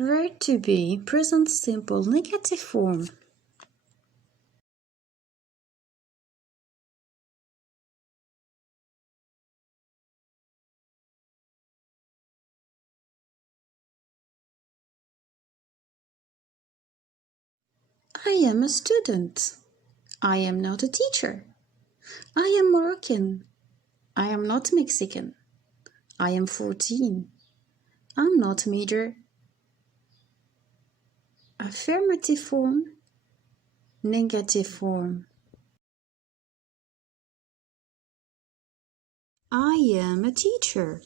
Verb to be, present simple, negative form. I am a student. I am not a teacher. I am Moroccan. I am not Mexican. I am 14. I'm not major. Affirmative form, negative form. I am a teacher.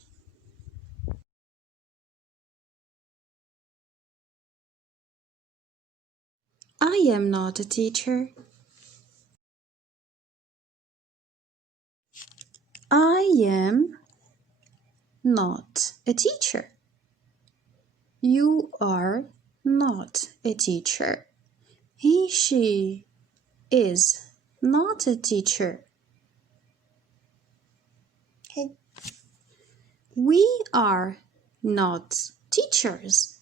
I am not a teacher. I am not a teacher. You are not a teacher. He, she is not a teacher. Okay. We are not teachers.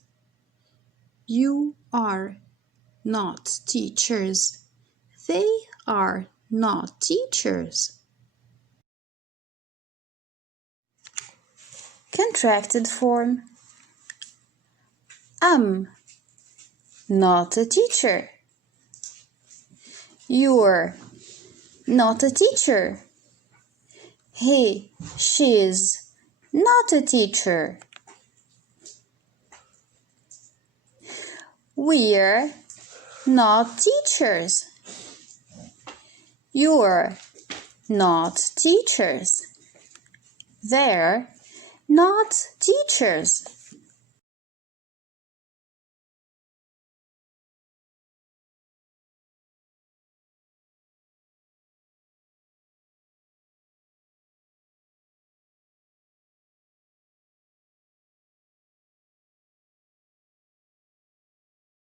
You are not teachers. They are not teachers. Contracted form. I'm not a teacher. You're not a teacher. He, she's not a teacher. We're not teachers. You're not teachers. They're not teachers.